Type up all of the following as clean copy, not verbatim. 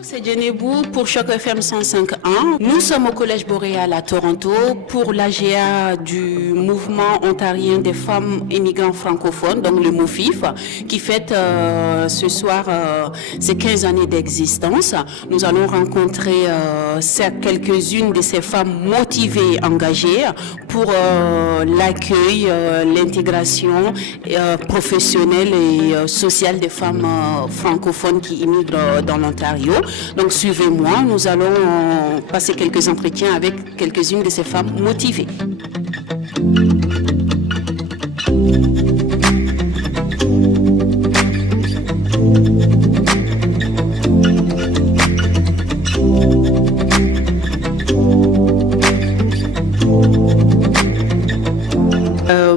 C'est Djenebou pour Choc FM 105.1. Nous sommes au Collège Boréal à Toronto pour l'AGA du mouvement ontarien des femmes immigrants francophones, donc le MOFIF, qui fête ce soir ses 15 années d'existence. Nous allons rencontrer quelques-unes de ces femmes motivées et engagées pour l'accueil, l'intégration professionnelle et sociale des femmes francophones qui immigrent dans l'Ontario. Donc suivez-moi, nous allons passer quelques entretiens avec quelques-unes de ces femmes motivées.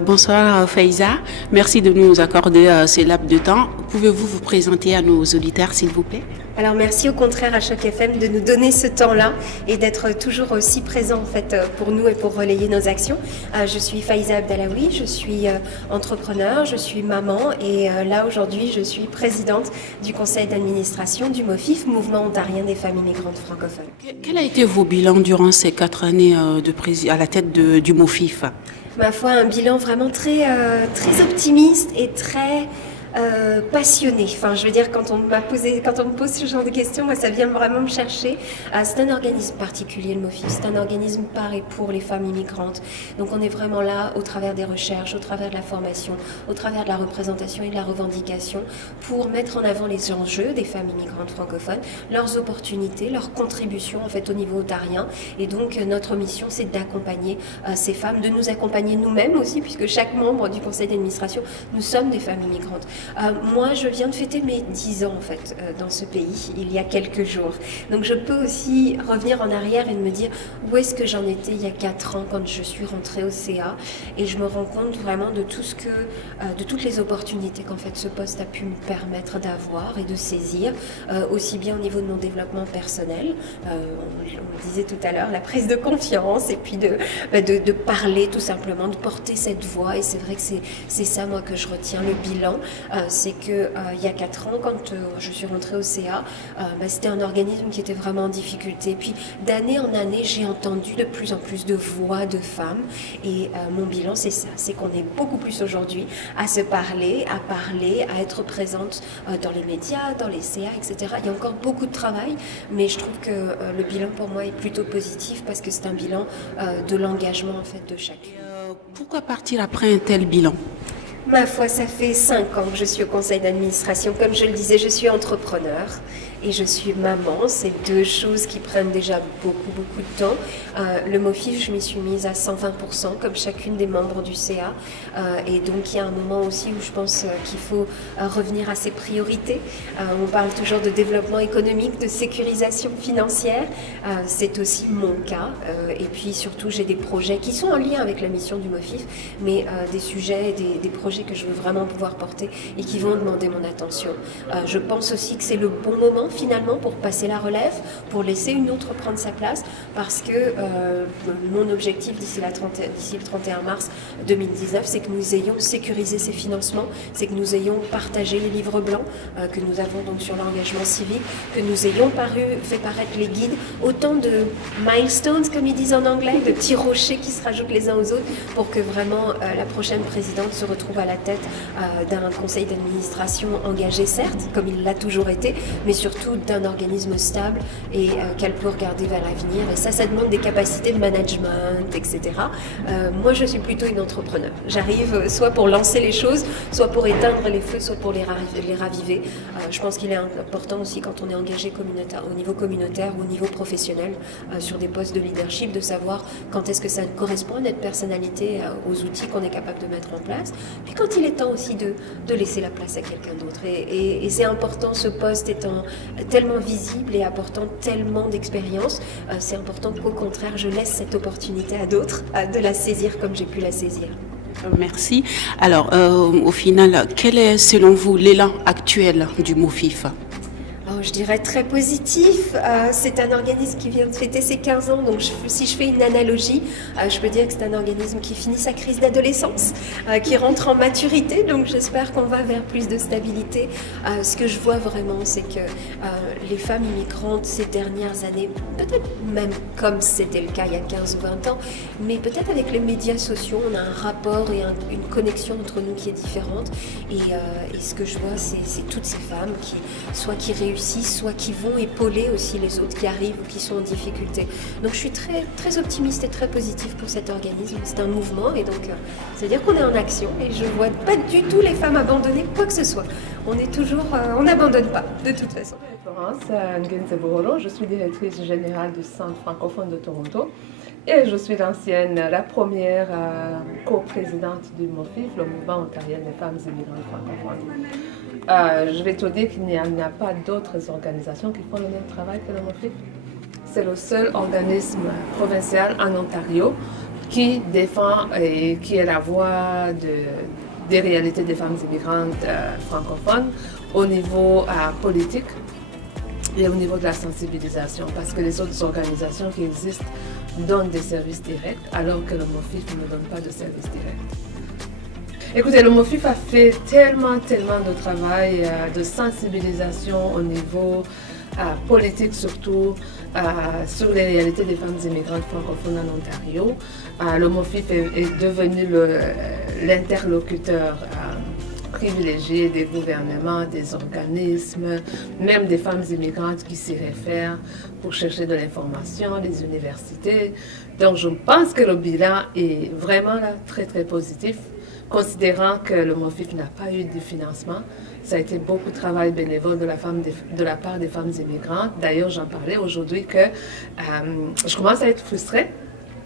Bonsoir Faiza, merci de nous accorder ces laps de temps. Pouvez-vous vous présenter à nos auditeurs s'il vous plaît? Alors merci au contraire à Choc FM de nous donner ce temps-là et d'être toujours aussi présent en fait pour nous et pour relayer nos actions. Je suis Faiza Abdallaoui, je suis entrepreneur, je suis maman et là aujourd'hui je suis présidente du conseil d'administration du MOFIF, Mouvement ontarien des femmes immigrantes francophones. Quel a été vos bilans durant ces 4 années à la tête du MOFIF? Ma foi, un bilan vraiment très optimiste et très passionné. Enfin, je veux dire, quand on me pose ce genre de questions, moi, ça vient vraiment me chercher. C'est un organisme particulier, le MOFIF. C'est un organisme par et pour les femmes immigrantes. Donc, on est vraiment là au travers des recherches, au travers de la formation, au travers de la représentation et de la revendication pour mettre en avant les enjeux des femmes immigrantes francophones, leurs opportunités, leurs contributions, en fait, au niveau ontarien. Et donc, notre mission, c'est d'accompagner ces femmes, de nous accompagner nous-mêmes aussi, puisque chaque membre du conseil d'administration, nous sommes des femmes immigrantes. Moi, je viens de fêter mes 10 ans en fait dans ce pays, il y a quelques jours. Donc je peux aussi revenir en arrière et me dire où est-ce que j'en étais il y a 4 ans quand je suis rentrée au CA. Et je me rends compte vraiment de de toutes les opportunités qu'en fait ce poste a pu me permettre d'avoir et de saisir, aussi bien au niveau de mon développement personnel, on le disait tout à l'heure, la prise de confiance et puis de parler tout simplement, de porter cette voix. Et c'est vrai que c'est ça moi que je retiens, le bilan. C'est que il y a 4 ans, quand je suis rentrée au CA, c'était un organisme qui était vraiment en difficulté. Puis d'année en année, j'ai entendu de plus en plus de voix de femmes. Et mon bilan, c'est ça, c'est qu'on est beaucoup plus aujourd'hui à se parler, à être présente dans les médias, dans les CA, etc. Il y a encore beaucoup de travail, mais je trouve que le bilan pour moi est plutôt positif parce que c'est un bilan de l'engagement en fait de chacune. Pourquoi partir après un tel bilan? Ma foi, ça fait 5 ans que je suis au conseil d'administration. Comme je le disais, je suis entrepreneur et je suis maman. C'est 2 choses qui prennent déjà beaucoup de temps. Le MOFIF, je m'y suis mise à 120%, comme chacune des membres du CA. Et donc, il y a un moment aussi où je pense qu'il faut revenir à ses priorités. On parle toujours de développement économique, de sécurisation financière. C'est aussi mon cas. Et puis, surtout, j'ai des projets qui sont en lien avec la mission du MOFIF, mais des sujets, des projets que je veux vraiment pouvoir porter et qui vont demander mon attention. Je pense aussi que c'est le bon moment finalement pour passer la relève, pour laisser une autre prendre sa place, parce que mon objectif d'ici le 31 mars 2019, c'est que nous ayons sécurisé ces financements, c'est que nous ayons partagé les livres blancs que nous avons donc sur l'engagement civique, que nous ayons fait paraître les guides, autant de milestones comme ils disent en anglais, de petits rochers qui se rajoutent les uns aux autres pour que vraiment la prochaine présidente se retrouve à la tête d'un conseil d'administration engagé certes, comme il l'a toujours été, mais surtout d'un organisme stable et qu'elle peut regarder vers l'avenir. Et ça demande des capacités de management, etc. Moi, je suis plutôt une entrepreneur. J'arrive soit pour lancer les choses, soit pour éteindre les feux, soit pour les raviver. Je pense qu'il est important aussi quand on est engagé au niveau communautaire, au niveau professionnel, sur des postes de leadership, de savoir quand est-ce que ça correspond à notre personnalité, aux outils qu'on est capable de mettre en place. Puis quand il est temps aussi de laisser la place à quelqu'un d'autre. Et c'est important, ce poste étant tellement visible et apportant tellement d'expérience, c'est important qu'au contraire, je laisse cette opportunité à d'autres de la saisir comme j'ai pu la saisir. Merci. Alors, au final, quel est selon vous l'élan actuel du MOFIF? je dirais très positif. C'est un organisme qui vient de fêter ses 15 ans, donc si je fais une analogie, je peux dire que c'est un organisme qui finit sa crise d'adolescence, qui rentre en maturité, donc j'espère qu'on va vers plus de stabilité. Ce que je vois vraiment, c'est que les femmes immigrantes ces dernières années, peut-être même comme c'était le cas il y a 15 ou 20 ans, mais peut-être avec les médias sociaux, on a un rapport et une connexion entre nous qui est différente. Et ce que je vois, c'est toutes ces femmes qui réussissent, soit qui vont épauler aussi les autres qui arrivent ou qui sont en difficulté. Donc je suis très, très optimiste et très positive pour cet organisme. C'est un mouvement et donc c'est-à-dire qu'on est en action et je ne vois pas du tout les femmes abandonner quoi que ce soit. On est toujours, on n'abandonne pas de toute façon. Florence Ngenze Borolo, je suis directrice générale du Centre francophone de Toronto et je suis la première coprésidente du MOFIF, le mouvement ontarien des femmes immigrantes francophones. Je vais te dire qu'il n'y a pas d'autres organisations qui font le même travail que le MOFIF. C'est le seul organisme provincial en Ontario qui défend et qui est la voix des réalités des femmes immigrantes francophones au niveau politique et au niveau de la sensibilisation, parce que les autres organisations qui existent donnent des services directs, alors que le MOFIF ne donne pas de services directs. Écoutez, le MOFIF a fait tellement de travail de sensibilisation au niveau politique surtout, sur les réalités des femmes immigrantes francophones en Ontario. Le MOFIF est devenu l'interlocuteur privilégié des gouvernements, des organismes, même des femmes immigrantes qui s'y réfèrent pour chercher de l'information, des universités. Donc je pense que le bilan est vraiment là, très positif, considérant que le MOFIF n'a pas eu de financement. Ça a été beaucoup de travail bénévole de la part des femmes immigrantes. D'ailleurs, j'en parlais aujourd'hui que je commence à être frustrée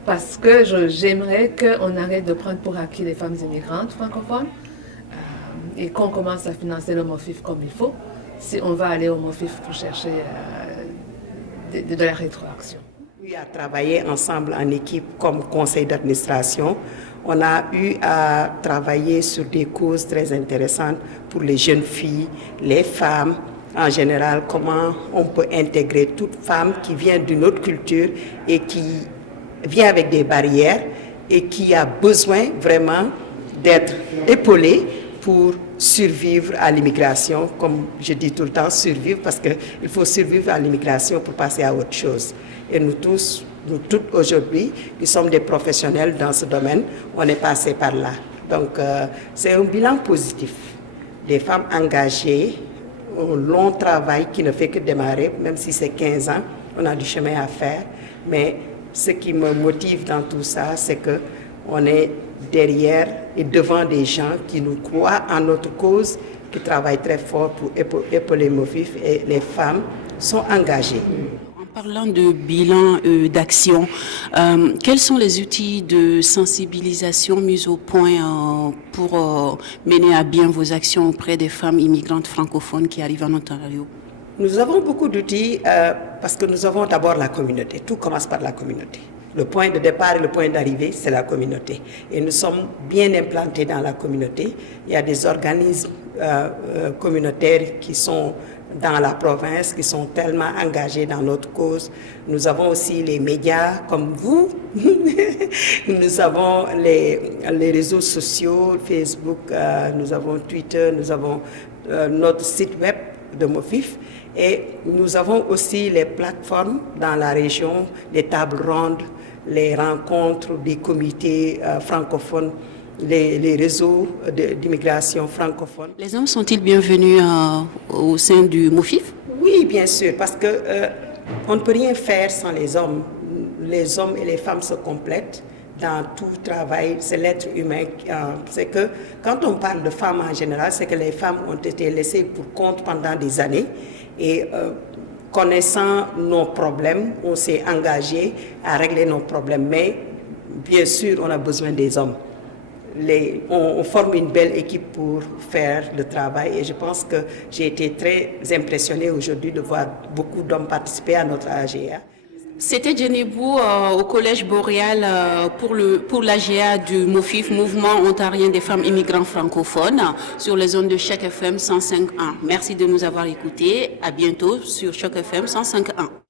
parce que j'aimerais qu'on arrête de prendre pour acquis les femmes immigrantes francophones et qu'on commence à financer le MOFIF comme il faut, si on va aller au MOFIF pour chercher de la rétroaction. Oui, à travailler ensemble en équipe comme conseil d'administration. On a eu à travailler sur des causes très intéressantes pour les jeunes filles, les femmes en général, comment on peut intégrer toute femme qui vient d'une autre culture et qui vient avec des barrières et qui a besoin vraiment d'être épaulée pour survivre à l'immigration. Comme je dis tout le temps, survivre parce qu'il faut survivre à l'immigration pour passer à autre chose. Et nous toutes aujourd'hui, nous sommes des professionnels dans ce domaine, on est passé par là. Donc c'est un bilan positif. Des femmes engagées, un long travail qui ne fait que démarrer, même si c'est 15 ans, on a du chemin à faire. Mais ce qui me motive dans tout ça, c'est qu'on est derrière et devant des gens qui nous croient en notre cause, qui travaillent très fort pour épauler MOFIF et les femmes sont engagées. En parlant de bilan d'action, quels sont les outils de sensibilisation mis au point pour mener à bien vos actions auprès des femmes immigrantes francophones qui arrivent en Ontario? Nous avons beaucoup d'outils parce que nous avons d'abord la communauté. Tout commence par la communauté. Le point de départ et le point d'arrivée, c'est la communauté. Et nous sommes bien implantés dans la communauté. Il y a des organismes communautaires qui sont dans la province, qui sont tellement engagés dans notre cause. Nous avons aussi les médias comme vous. Nous avons les réseaux sociaux, Facebook, nous avons Twitter, nous avons notre site web de MOFIF. Et nous avons aussi les plateformes dans la région, les tables rondes, les rencontres des comités francophones, les réseaux d'immigration francophone. Les hommes sont-ils bienvenus au sein du MOFIF? Oui, bien sûr, parce que on ne peut rien faire sans les hommes. Les hommes et les femmes se complètent dans tout travail. C'est l'être humain. C'est que quand on parle de femmes en général, c'est que les femmes ont été laissées pour compte pendant des années. Et connaissant nos problèmes, on s'est engagé à régler nos problèmes. Mais bien sûr, on a besoin des hommes. On forme une belle équipe pour faire le travail et je pense que j'ai été très impressionnée aujourd'hui de voir beaucoup d'hommes participer à notre AGA. C'était Jenny Bou au Collège Boréal pour l'AGA du MOFIF, Mouvement ontarien des femmes immigrants francophones, sur les ondes de Choc FM 105.1. Merci de nous avoir écoutés. À bientôt sur Choc FM 105.1.